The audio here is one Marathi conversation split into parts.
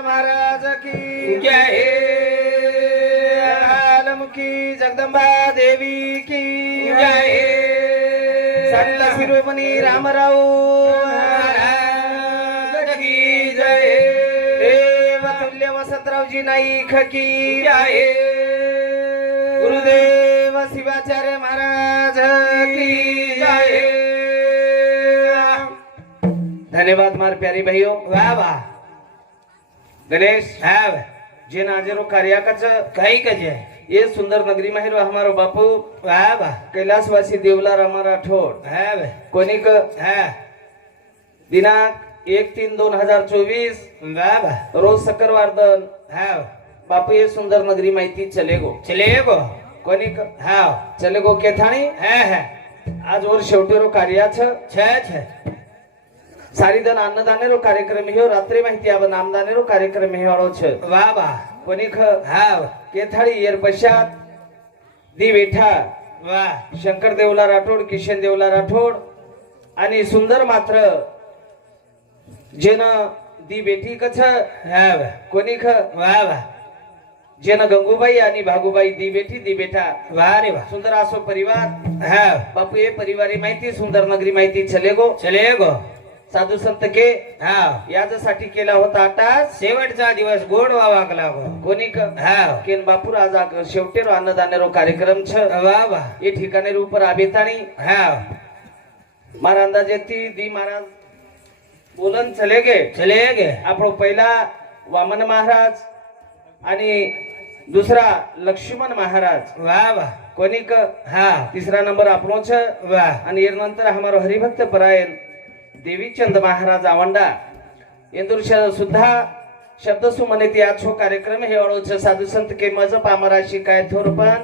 महाराज की जय आलमुखी जगदंबा देवी की। जय संत शिरोमणी रामराव। की जय। देवतुल्य वसंतरावजी नाईक की। जय गुरुदेव शिवाचार्य महाराज की। जय धन्यवाद मार प्यारी भाइयों वाह वाह। गणेश हाँ जे नाजेरो कार्याकच कही कजे ये सुंदर नगरी में हेरो हमारो बापू वाह कैलासवासी देवला रामा राठोड हाँ कोणिक हाँ दिनांक एक तीन दोन हजार चोवीस वाह रोज सकरवार दन हाँ बापू ये सुंदर नगरी माहिती चलेगो चले गो. कोणिक हाँ चलेगो केथाणी है है आज वर शेवटेरो कार्याच छह छह सारी दन अन्नदानेरो कार्यक्रम ह्यो रात्री माहिती अब नामदानेरो कार्यक्रम हे वाळो छ। वाह वाह। कोणिक हाँ केथाळी येर पश्चात दी वेठा वाह। शंकर देवला राठोड किशन देवला राठोड आणि सुंदर मात्र जेन दी बेटी कछ हाँ कोणी ख वाह वाह। जेन गंगूबाई आणि भागूबाई दी बेटी दी बेटा वाह रे वाह। सुंदर असो परिवार। हाँ। बापू हे परिवारी माहिती सुंदर नगरी माहिती चले गो चले गो साधू संत के? हा. याच्यासाठी केला होता आता शेवटचा दिवस गोड वा वागला कोणी हा. केन बापूर आज शेवटे रो अन्नदान रो कार्यक्रम छ. वा वा. ये ठिकाणी रूपर ऊपर हा. मारा अंदाजे ती दी महाराज बोलन चले गे. चले गे. आपण पहिला वामन महाराज आणि दुसरा लक्ष्मण महाराज. वा वा. कोणी हा. तिसरा नंबर आपण वा. आणि यानंतर हमारो हरिभक्त परायण. देवीचंद महाराज आवंडा. इंदूर सुद्धा शब्द सुमने ती आछो कार्यक्रम हे છે साधू संत के मज पामरा शिकाय थोरपण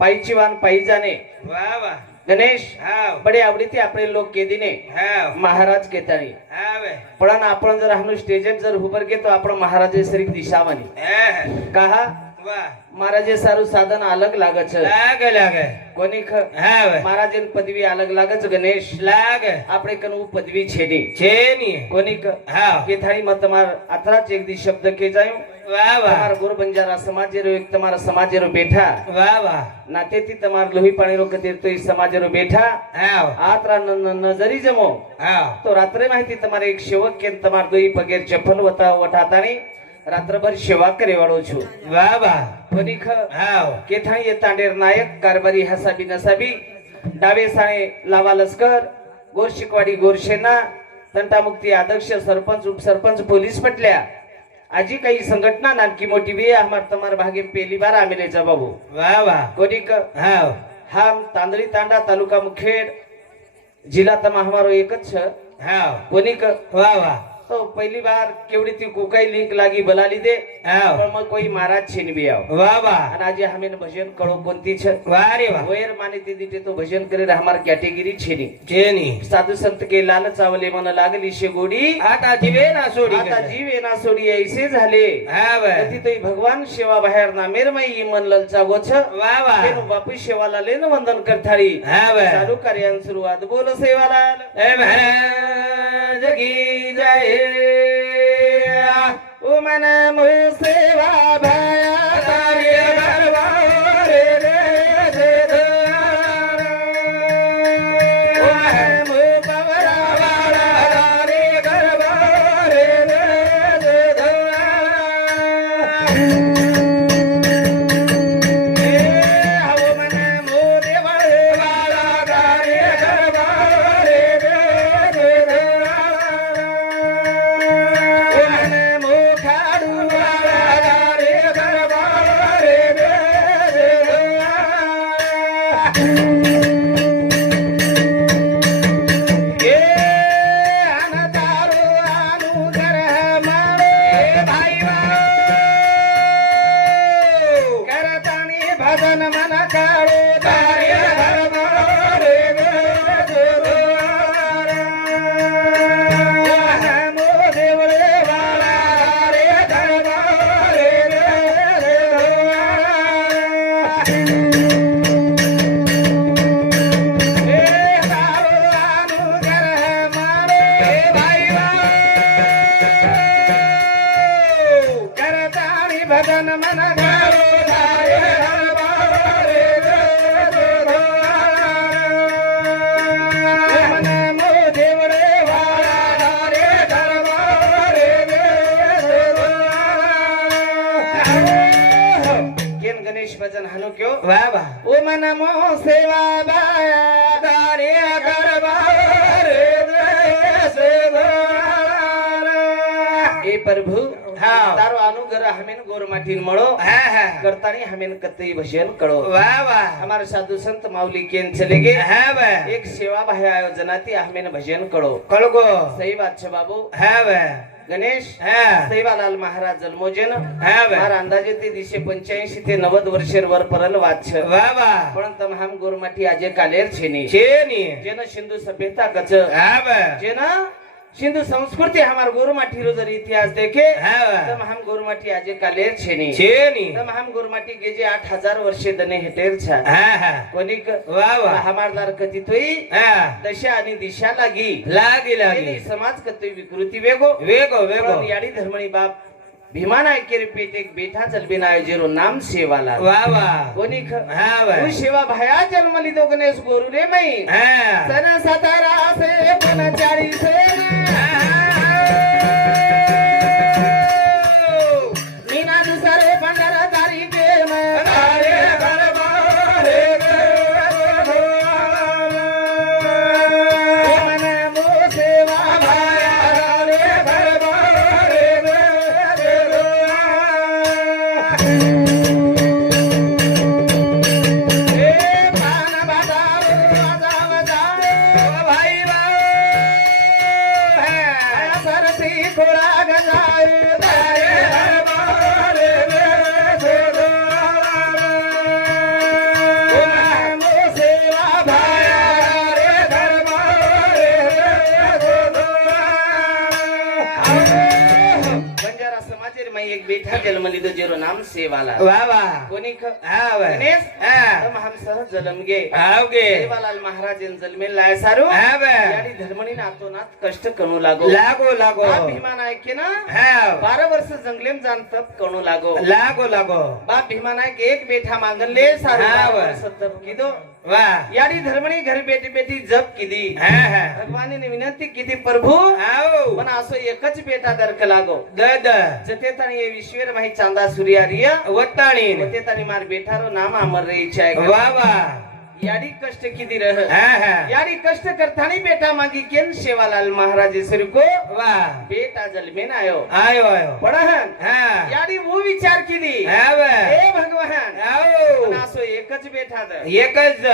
पायीची वान पायी जाणे. वाह वाह गणेश हाँ बडे आवडीते आपले लोक केदिने. हाँ महाराज हाँ वे पण आपण जर हाणू स्टेजेत जर उभर घेतो आपण महाराजे सरी दिशावानी हाँ काहा? મહારાજે સારું સાધન અલગ લાગે છે લાગે લાગે કોની હા મહારાજે પદવી અલગ લાગે છે ગણેશ લાગે આપણે કનું પદવી છે ની છે ની કોની હા કે થાળી માં તમાર આથરા ચેક દી શબ્દ કે જાયો વાહ વાહ તમાર ગુરુ બંજારા સમાજેરો એક તમારા સમાજેરો બેઠા વાહ વાહ નાતેથી તમાર લોહી પાણી રો કતીર તો એ સમાજેરો બેઠા હા આતરા નજરી જમો હા તો રાત્રે માહિતી તમારે એક સેવક કે તમાર દોઈ પગેર ચપ્પલ વતા વટાતાણી રાત્રભર સેવા કરે વાળો છું वाह वाह કોની ખ हाँ केथाणी ये तांडेर नायक कारभारी हसाबी नसाबी डावे साणे लावा लष्कर गोर शिकवाडी गोरशेना तंटामुक्ती अध्यक्ष सरपंच उपसरपंच पोलीस पटल्या आजी काही संघटना नानकी मोठी बी हमार तमार भागे पेली बार आमिलेचा बाबू वाह वाह कोणी क हाँ हा तांदळी तांडा तालुका मुखेड जिल्हा तमा हमारो एकच छ हाँ कोणी क वाह वाह तो पहिली बार केवढी ती कोकाई लिंक लागी बलाली दे मग कोई महाराज छीन बी आव वाह वाह આજે हमें भजन करो कोणती छ वाह रे वाह वैर माने ते दिटे तो भजन करे हमार कैटेगरी छेनी छे नहीं साधू संत के लाल चावले मन लागली शे गोडी आता जीवे ना सोडी आता जीव येना सोडी ऐसे झाले हाँ वे कधी तो भगवान सेवा बाहेर ना मेर माई मन ललचा गोछ वाह वाह तेनु बापू सेवाला लेन वंदन करथाळी हाँ वे चालू कार्यान सुरुवात बोल सेवालाल ए महाराज की जय। ओ मन मो मन प्रभु तारो अनुग्रह हमें गोर माठीन मळो. करतानी हमें कतई भजन कळो. वाह वाह हमारे साधु संत माउली केन चले गए एक सेवा भाई आयोजनाती हमें भजन कळो. कळगो. सही बात छे बाबू. हां वाह गणेश सेवालाल महाराज जन्मोजन. मार अंदाजे ते दिशे पंच्याऐंशी ते नव्वद वर्षे वर परल वाच बाबा पण तमाम गोरमाटी आजे कालेर छेनी. छेनी. जेन सिंधू सभ्यता गच. जेन सिंधु संस्कृति हमारे गोरुमाटी रोजर इतिहास देखे तब हम गोरमाटी आज कालेर छेनी। छेनी। तब हम के गेजे आठ हजार वर्षे दने हेटेर छा। कोनिक वाह वाह। हमार दार कति तोई दशा आणि दिशा लगी। लगी लगी। समाज कतोई विकृति वेगो। वेगो वेगो। यारी धर्मणी बाप भीमान आय के पेट एक बेठा बिना आय जेरो नाम सेवा सेवाला। वाह वाह। कोणी उस सेवा भया चल तो गणेश गुरु रे मई सन सतारा से बना चारी से। एक बेठा जन्म लिदो जेरो नाम सेवाला. वा वा. कोणी हा गणेश हा. तम हम सह जन्म गे आवगे सेवालाल महाराज जन्मेल लाय सारू. हा याडी धर्मणी नातोनात कष्ट कणू लागो. लागो लागो. बाप भीमा नायके ना? हा. बारा वर्ष जंगलेम जान तप कणू लागो. लागो लागो. बाप भीमा नायक एक बेठा मांगले सारू. हा, बारा वा. वर्ष तप किदो वा. याडी धर्मणी घरी बेटी बेटी जप किदी हा हा. भगवानी विनंती किती प्रभु? आओ. पण असो एकच बेटा दरक लागो. दद जते ताणी ये विश्वेर माही चांदा सूर्या रिया वत्ताणीन जते ताणी मार बेठारो नाम अमर रे इच्छा वा वा. याडी कष्ट किती रह. हा हा. यारी कष्ट करतानी बेटा मागी केन सेवालाल महाराज सर को वा. बेटा जलमेन आयो. आयो आयो. पडहन. हा. याडी वो विचार केली हा वा हे भगवान आओ पण असो एकच बेटा द एकच.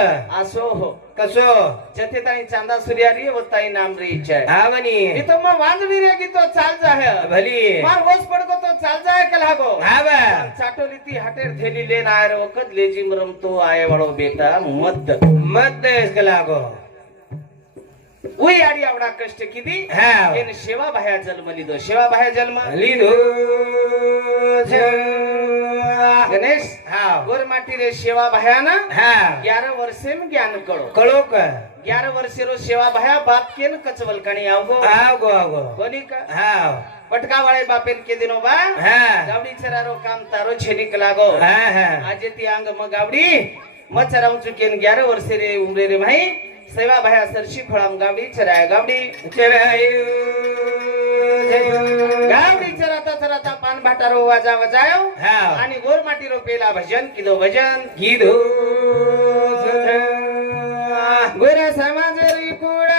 असो. हो कसो? जथे ताई चांदा सूर्या रे वो ताई नाम रे इच्छा आवनी मी तो मग वांजणी रे की तो चाल जाय भली. मार वस पडको तो चाल जाय कलागो हा वा चाटोली ती हाटेर थेली लेन आयर वखत लेजिम रमतो आये वाळो बेटा मद मत देश लागो उई आडी आवडा कष्ट किती? येन भाया जन्म लिदो. शेवा भाया जन्म? लिदो गणेश गोर माटी रे सेवा भाया ना? ग्यारह वर्षे में ज्ञान करो करो का? ग्यारह वर्षे रो सेवा भाया बाप के न कचवल कणी आवगो? आवगो आवगो. कोनी का? पटका वाले बापेन के दिनो बा? गावडी चरारो काम तारो छेनिक लागो आज ती अंग म गावडी. म चराऊ चुकेन 11 वर्षे रे उमरे रे भाई. सेवा भया सरशी फळाम गावडी चराया गावडी. गावडी चराता चराता पान भाटारो वाजा वजायो. आणि गोरमाटी रो पेला भजन किलो भजन. गिदो गोरा समाज रिपुड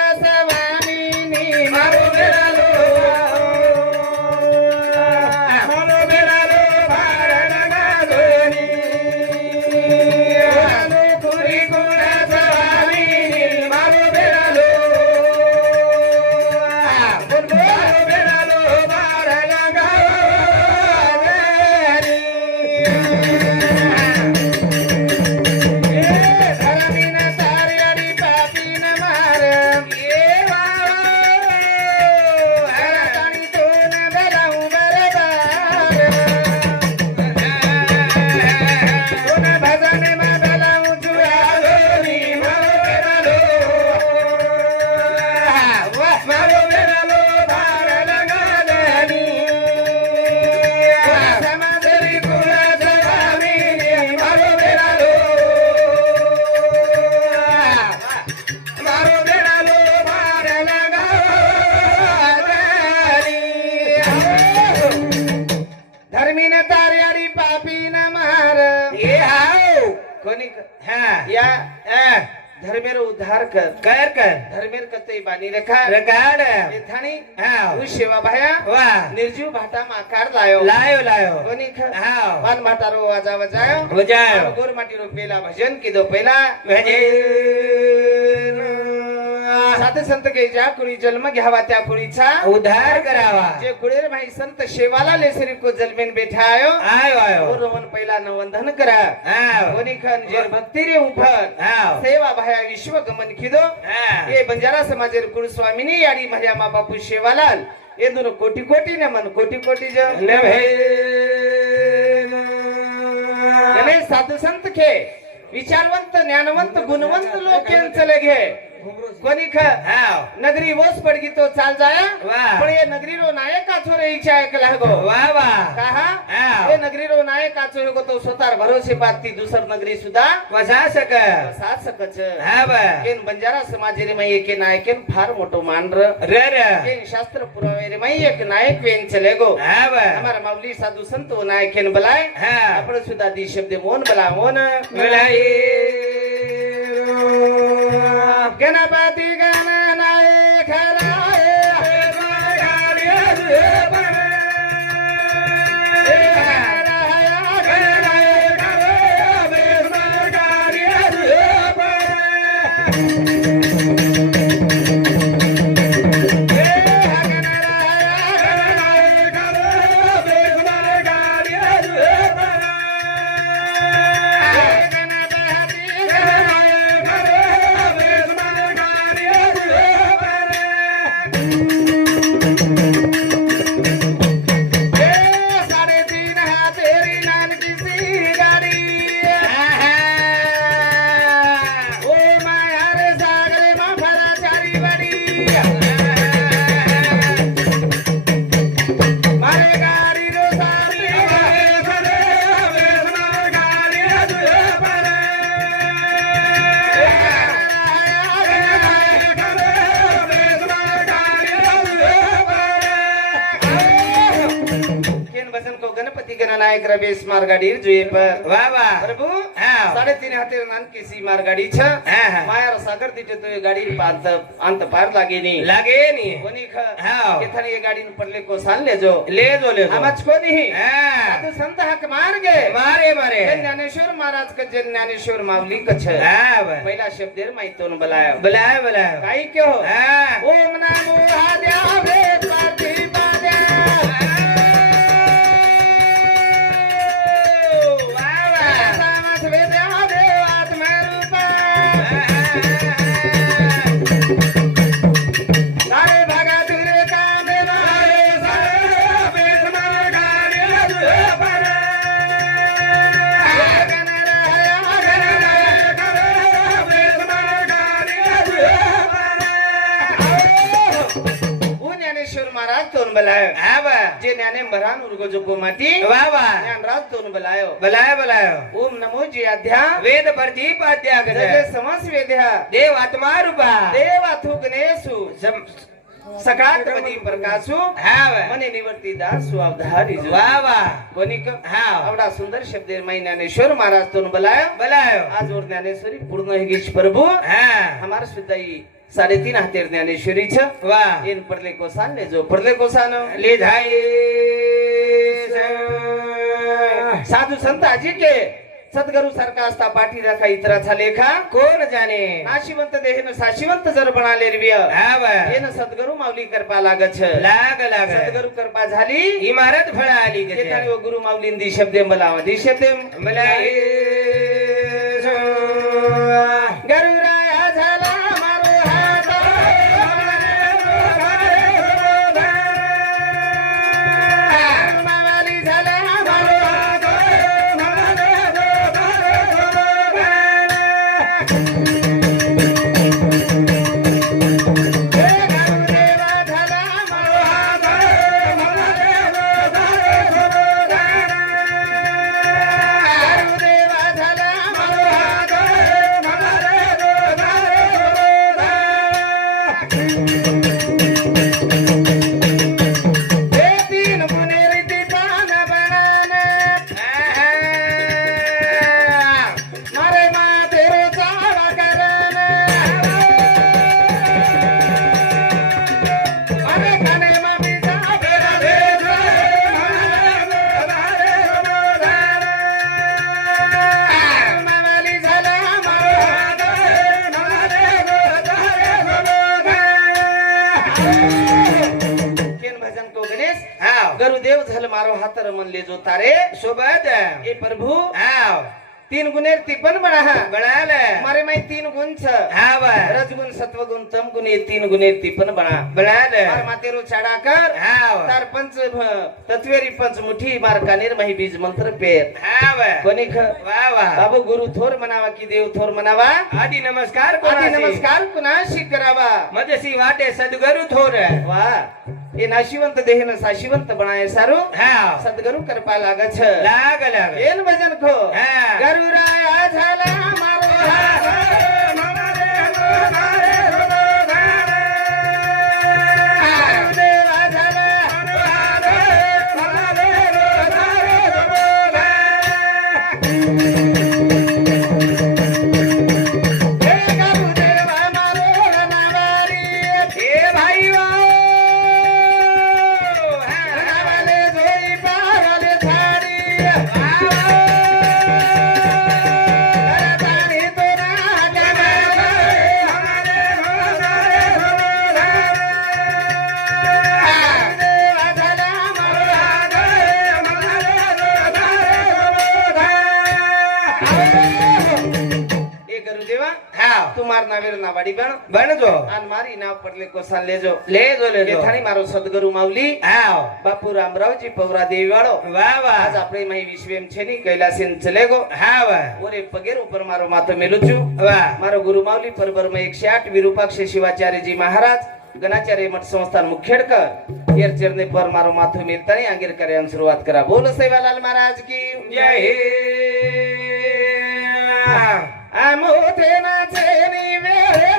कर कर कर। धर्मेर कते बानी रेखा। रगाड। येथाणी हा तू सेवा भाया। वा। निर्जीव भाटा माकार लायो। लायो लायो। कोणी ख हा पान भाटारो वाजा वजायो। वजायो। गोर माटी रो पेला भजन किदो पेला। भजन। साधे संत के ज्या कुणी जन्म घ्यावा त्या कुणीचा उद्धार करावा. जे कुळेर भाई संत शेवाला लेसरी को जलमेन बेठा आयो आयो. आयो रोवन पहिला नवंधन करा. हा कोणी खन जे भक्ती रे उफर हा सेवा भाया विश्व गमन किदो हा. ये बंजारा समाजेर कुळस्वामिनी याडी मर्या मा बापू शेवालाल. ये दोन कोटी कोटी ने मन कोटी कोटी ज गणेश साधू संत खे. विचारवंत ज्ञानवंत गुणवंत लोक यांचं घे. कोणी ख हाव. नगरी वस पडगी तो चाल जाया वा. पण ये नगरी रो नायका छोरे इच्छा एक लागो वा वा. कहा हाव. ये नगरी रो नायका छोरे को तो स्वतः भरोसे पाती दुसर नगरी सुद्धा. वसा सक साथ सकच हा बा केन बंजारा समाजेरे मै एक नायकेन फार मोठो मान र र. र केन शास्त्र पुरावेरे मै एक नायक वेन चले गो. हा बा हमारा माऊली साधू संत वो नायकेन बलाय. हा आपण सुद्धा दी शब्द मोन बला मोन. बोलाई गणपती गण गणनायक रमेश मारगाडी जुए पर। वा वा प्रभु हाव. साडेतीन हाते नानकी सी मारगाडी छ. मायार सागर तिथे तो गाडी पांत अंत पार लागे नी। लागे नी। कोणी ख. केथाने ये गाडी पडले को साल ले जो। ले जो ले जो। आमाच कोणी हा। साधू संत हक मार गे मारे। मारे ज्ञानेश्वर महाराज का जे ज्ञानेश्वर माऊली कछ हा बा पहिला शब्देर माहितोन बलाय। बुलाय बुलाय। काही? के हो। हा ओम नमो हाद्या जे ज्ञाने मरान उर्गो जोगो माटी वा वा ज्ञान राज तोन बलायो बुलाय बुलाय ओम नमो जी अध्या वेद प्रदीप अध्याग जगे समस वेद्या देव आत्मा रूपा देवाथु गणेशु सम- सकाळपदी प्रकाशु हा बा मने निवर्ती दासु अवधारी जो वा वा कोणी क हा आवडा सुंदर शब्द मै ज्ञानेश्वर महाराज तोन बलायो बुलाय साडेतीन हातेर ज्ञानेश्वरी छ वा. येन परले कोसान ले जो परले कोसान ले धाई साधू संत आजी के सद्गुरु सारखा असता पाठी राखा इतराचा लेखा. कोण जाणे नाशिवंत देहन साशिवंत जर बनाले रिव्य हा येन सद्गुरु माऊली करपा लागत छ लाग लाग. सद्गुरु करपा झाली. इमारत फळ आली व गुरु माऊलीन दी शब्दे मला दी शब्दे बुलाय. गरुराया गुणे तीन गुणे ती पण बळा बळाल. मातेरू छाडा कर पंच तत्वेरी पंच मुठी मार्का निर्मही बीज मंत्र पेर. कोणी वा वा. बाबू गुरु थोर मनावा की देव थोर मनावा आधी नमस्कार कोणी नमस्कार कुणाशी करावा? मजसी वाटे सदगुरु थोर. वा. हे नाशिवंत देह न साशिवंत बनाय सारू. सदगुरु कृपा लागछ लाग लाग. एन भजन खो. गुरु राया झाला मारो हा मारे. તું માર નાવેર ના વાડી બણ બણજો અને મારી ના પર લે કોસા લેજો લેજો લેજો થાણી મારો સદગુરુ માવલી આવ બાપુ રામરાવજી પૌરા દેવી વાળો વાહ વાહ આજ આપણે માઈ વિશ્વેમ છે ની કૈલાસીન ચલેગો હા વાહ ઓરે પગેર ઉપર મારો માથો મેલું છું વાહ મારો ગુરુ માવલી પરબર માં 108 વિરૂપાક્ષ શિવાચાર્યજી મહારાજ गणाचार्य मठ संस्थान मुखेडकर येर चरणे पर मारो माथो मिळतानी आंगेरकर यांनी सुरुवात करा बोल सेवालाल महाराज की जय అమోదిన చేయని వేరే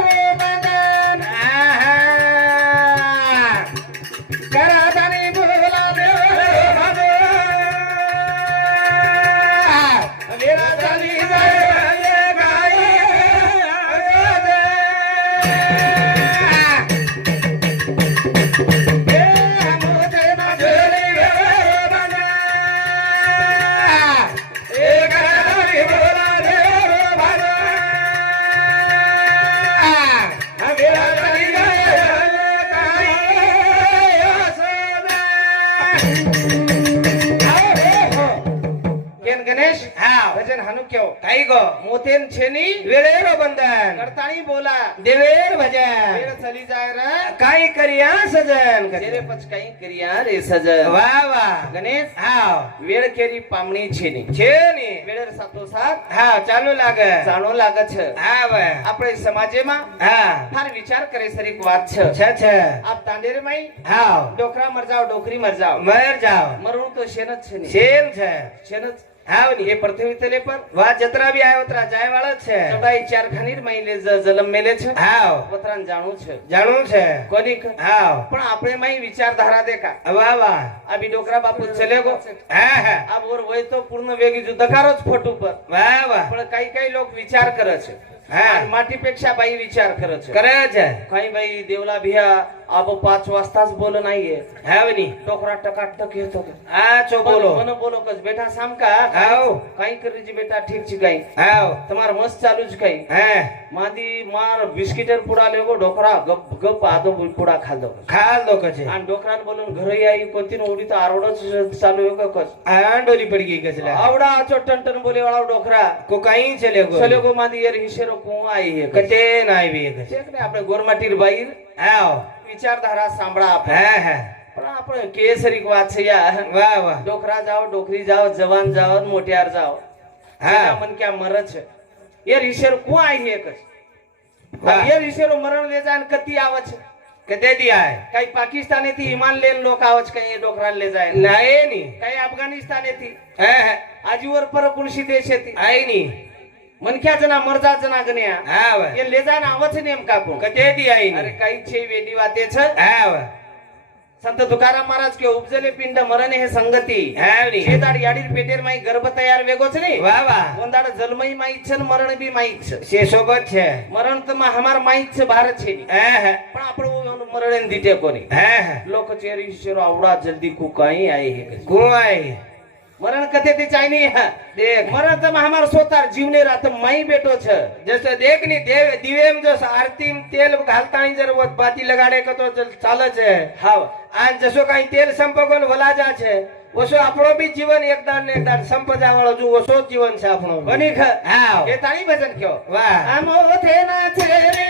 મોતેન છે ની વેળેરો બંધન કરતાણી બોલા દેવેર ભજન વેળ ચલી જાય રે કઈ કર્યા સજન જેરે પછ કઈ કર્યા રે સજન વાહ વાહ ગણેશ હાવ વેળ કેરી પામણી છે ની છે ને વેળ સાતો સાત હાવ ચાલુ લાગે જાણો લાગે છે હાવ આપણે સમાજમાં હા ફાર વિચાર કરે સરીક વાત છે છે છે આપ તાંડેર માં હાવ ડોકરા મર જાવ ડોકરી મર જાવ મર જાવ મરવું તો શેન જ છે ની સેમ છે શેન જ હાવ એ પૃથ્વી તલે પર વા જતરા બી આયો તરા જાય વાળા છે. ચડાઈ ચાર ખાનીરમાં લે જલમ મેલે છે. હાવ પતરાન જાણું છે. જાણું છે. કોની હાવ પણ આપણે માં વિચારધારા દેખા વાહ વાહ આ બી ડોકરા બાપુ ચલે ગો. હા હા. આ બોર હોય તો પૂર્ણ વેગી જો દકારો જ ફોટ ઉપર. વાહ વાહ. પણ કઈ કઈ લોક વિચાર કરે છે. હા. માટી પેક્ષા ભાઈ વિચાર કરે છે. કરે છે. કઈ ભાઈ દેવલા ભિયા अब पाच वाजताच बोल नाहीये हॅवनी टोकरा टकाटक येत होता आचो बोलो। बोलो। कस बेटा साम का? हाव काही करीची बेटा ठीक छी काही हाव तुम्हार मस्त चालू छी काही है। मादी मार बिस्किटर पुडा लेगो ढोकरा गप गप आदो पुडा खाल दो खाल दो कचे आणि डोकरान बोलून घरी आई कोणती उडी तर आरोडच चालू हो कस? आंडोली पड़गी गई आवडा आचो टंटन बोले वाला डोकरा को काही चले गो। चले गो मादी यार हिशेरो कुआ आई है कटे नाही बे कचे आपले गोरमाटीर बाईर। हाव ના આવી કછે છે કે ને આપણે ગોરમાટીર બાઈ હાવ વિચારધારા સાંભળા આપણે હા હા પણ આપણે કેસરીક વાત છે યાર વાહ વાહ ડોકરા જાઓ ડોકરી જાઓ જવાન જાઓ ને મોટિયાર જાઓ હા. એના મન ક્યાં મરે છે એ રીશેર કું આઈ હે કસ વાહ. એ રીશેરો મરણ લે જાય ને કતી આવે છે કટે દી આય કઈ પાકિસ્તાને થી હિમાલયન લોક આવે છે કઈ એ ડોકરા લે જાય ના એ ની કઈ અફઘાનિસ્તાને થી હે હે આજુવર પર કુણસી દેશે થી આઈ ની મન ક્યાં જના મરજા જના ગણ્યા હાવ એ લે જાય ને આવે છે ને એમ કાકુ કટે દી આઈ અરે ની કઈ છે વેડી વાતે છે હાવ સંત તુકારામ મહારાજ કે ઉપજલે પિંડ મરણે હે સંગતિ હાવ ની છેદાડ યાડીર પેટેર માં ગર્ભ તૈયાર વેગો છે ને વાહ વાહ વંદાડ જલમય માં છે ને મરણ બી માં છે શે સોબત છે મરણ તો માં હમાર માં છે ભારત છે ની. હે હે પણ આપણું મરણ દીટે કોની હે હે લોક ચેરી શેરો આવડા જલ્દી કુ કઈ આઈ હે કે. મરણ કથેથી ચાઈની દેખ મરણ તમે અમારો સોતાર જીવની રાત માઈ બેઠો છે જસ દેખની દેવ દિવેમ જો આરતીમ તેલ ઘાલતાણી જર બાતી લગાડે કતો ચાલે છે હાવ આ જશો કઈ તેલ સંપગન વલાજા છે ઓછો આપણો બી જીવન એકદાન ને એકદાન સંપદા વાળો જો ઓછો જીવન છે આપણો બની હા એ તાણી ભજન કયો વાહ આમો થેના છે રે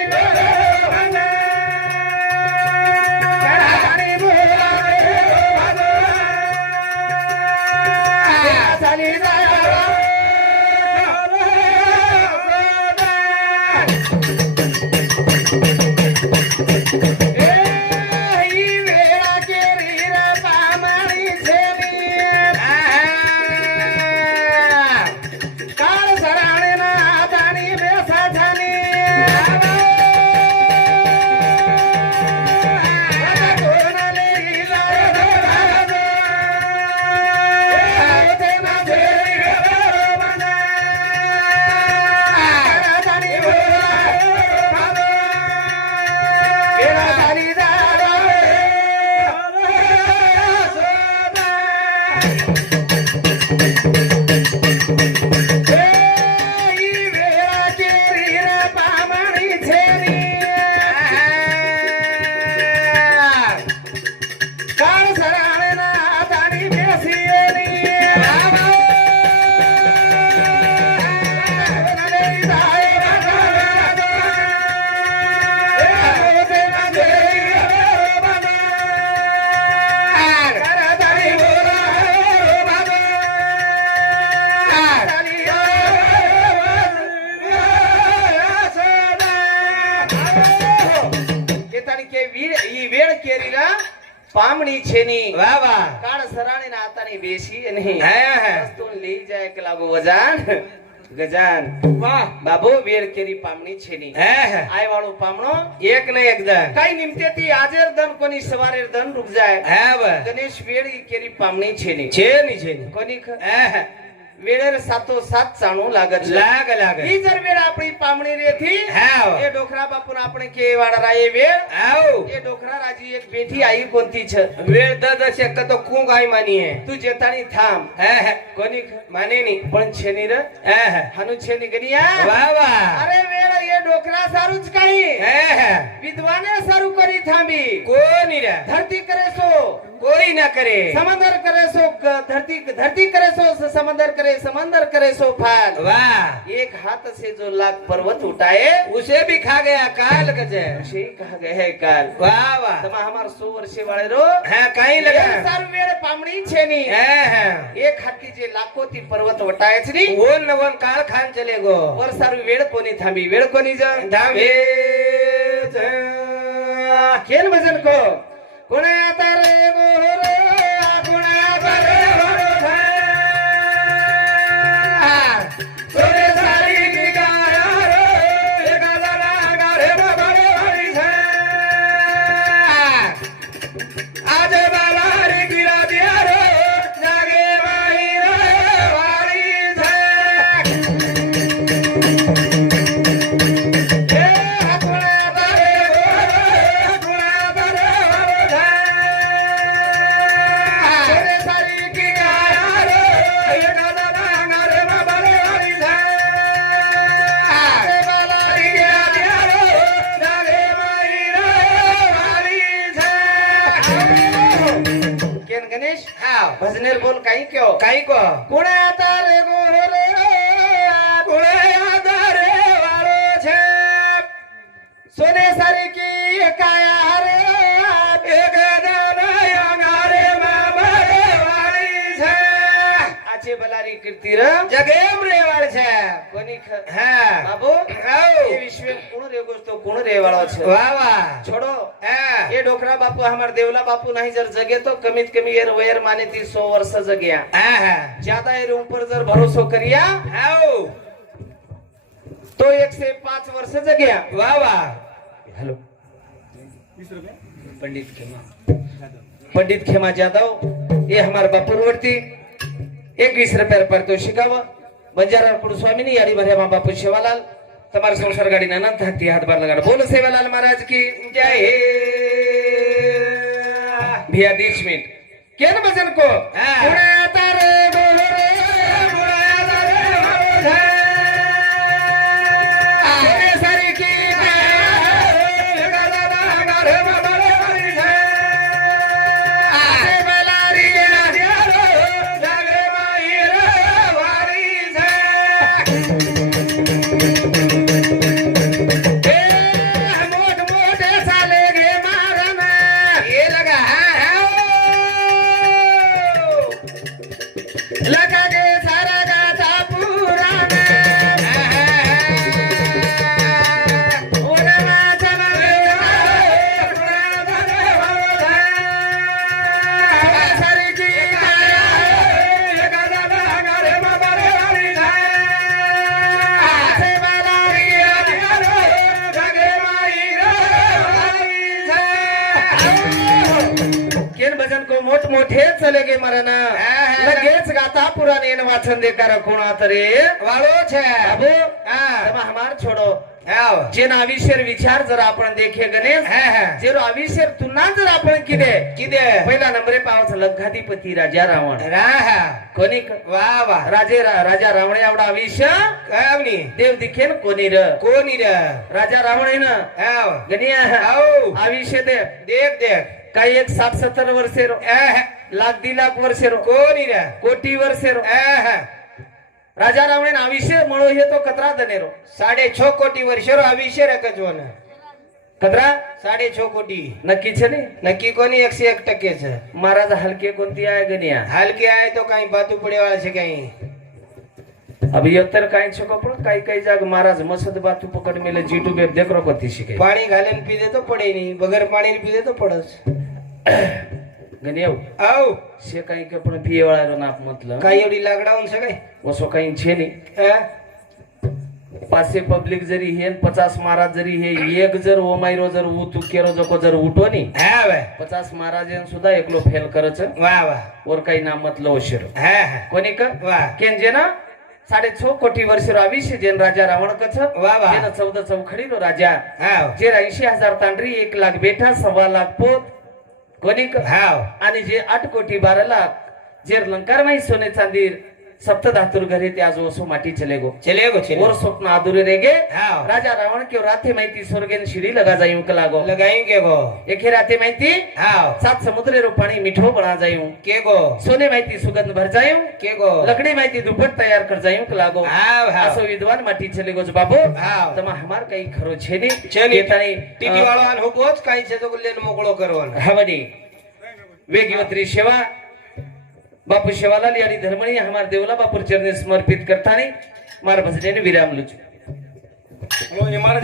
કે ઈ વેળ કેરીના પામણી છેની વાહ વાહ. કાળ સરાણી ના આતાની બેસી નહીં હે હે. વસ્તુ લઈ જાય કે લાગો વજાન. ગજાન. વાહ. બાબુ વેળ કેરી પામણી છેની હે હે. આય વાળો પામણો. એક ને એક દન. કઈ નિમતેથી આજેર દન કોની સવારે દન રૂક જાય? હે ગણેશ વેળ કેરી પામણી છેની છે ની છે ની. કોની હે. वेळेर सातो सात चाणू लागत लाग लाग. ही जर वेळ आपली पामणी रेथी हाव. ये डोखरा बापून आपण के वाडरा ये वेळ. हाव. ये डोखरा राजी एक बेठी आई कोणती छ? वेळ द द क तो कुंग आई मानी है तू जेताणी थाम हे हे. कोणी माने नी? पण छेनी रे? हे हे. हनु छेनी गनिया वा वा. अरे वेळ ये डोखरा सारूच काही. हे. विद्वाने सारू करी थांबी. कोणी रे? धरती करे सो. कोई ना करे। समंदर करे सो धरती धरती करे सो समंदर करे समंदर करे सो फाल वाह। एक हाथ से जो लाख पर्वत उठाए उसे भी खा गया काल गजे उसे खा गए काल। वाह वाह। तमा हमार सो वर्षे वाले रो। है कहीं लगा। सर वेळ पामणी छेनी। है है। एक हाथी जे लाखो ती पर्वत उठाए छनी। वो वन काल खान चले गो। और सर वेळ कोनी थांबी वेळ कोनी जा खेल भजन को। रे દેવલા બાપુ નહીં જર જગે તો કમીત કમી એર વયર માને થી સો વર્ષ જગ્યા हाँ हाँ જ્યાદા એર ઉપર જર ભરોસો કર્યા आओ તો એક સે પાંચ વર્ષ જગ્યા वाह वाह હેલો पंडित खेमा पंडित खेमा जाधव ये हमारे बापूरवरती एक वीस रुपया पर तो शिकाव बंजारा कुलस्वामी ની યાદી ભર્યા બાપુ સેવાલાલ તમારા સંસાર ગાડી અનંત હતી હાથ બાર લગાડ બોલો સેવાલાલ મહારાજ કી જય હે भैया देश में क्या ना बजन को દેકાર ખૂણો તરે વાળો છે. બાબુ હા. તમે जर आपण देखे गणेश जेरो आविष्यर तुलना जर आपण किदे किदे पहिला नंबरे पावचा लग्नाधिपती राजा रावण कोणी वा वा राजे राजा रावण एवढा आविष्य कायवनी देव दिखेन कोणी र कोणी र राजा रावण आहे ना गणिया आविष्य दे देख देख काही एक साठ सत्तर वर्षे रो આહ, लाख दी लाख वर्षे रो કોની રે कोटी वर्षे रो આહ, राजा रावण आयुष्य म्हणू हे तो कतरा दने रो સાડે છ કોટી વર્ષો આવિષ્ય રકજવો ને कतरा સાડે છ કોટી नक्की छे ने નક્કી કોની એકસો એક ટકે છે महाराज हलके कोणती आहे गणिया હાલ કે આય તો કઈ બાતું પડે વાળા છે કઈ अब यतर काही छोकपड काही काही जाग महाराज मसद बातू पकड मेले जीटू बेब देखरो पती शिके. पाणी घालेन पिदे तो पडे नी बगर पाणी पिदे तो पडस. गणेव आओ. से काही के पण पिए वाला रो नाप मतलब काही एवढी लागडाऊन सगळे? वसो काही छे नी पाचशे पब्लिक जरी हे पचास महाराज जरी हे एक जर ओ ओमायरो जर उतू केरो जको जर उठो नी पचास महाराज सुद्धा एकलो फेल करच. वा वा. और काही नामतलं ओशिरो कोणी का? केंजे ना? साडे छ कोटी वर्ष रावीशी जेन राजा रावण कछ वा. वा चौखडी नो राजा. जे ऐंशी हजार तांडरी एक लाख बेठा सव्वा लाख पोत. कोणी आणि जे आठ कोटी बारा लाख जे लंकार सोने चांदीर सप्त धातुर घरे ते आज वसो माटी चले गो। चले गो चले और स्वप्न अधूरे रे गे। राजा रावण के राते माहिती स्वर्गेन श्री लगा जायु के लागो लगाएंगे गो। एक राते माहिती? सात समुद्र रो पाणी मिठो बना जायु के गो? सोने माहिती सुगंध भर जायु के गो? लकड़ी माहिती दुपट तयार कर जायु के लागो असो विद्वान माटी चले गो बाबू तमा हमार काही खरो छे नी। चले। ताई टीटी वाळो आन होकोच काही छे तो लेन मोकळो हा बडी वेगवत्री सेवा। बापू शेवालाल यानी धर्मणी हमार देवला बापूर चरण समर्पित करताना मार भजने विराम लुचू. हमारे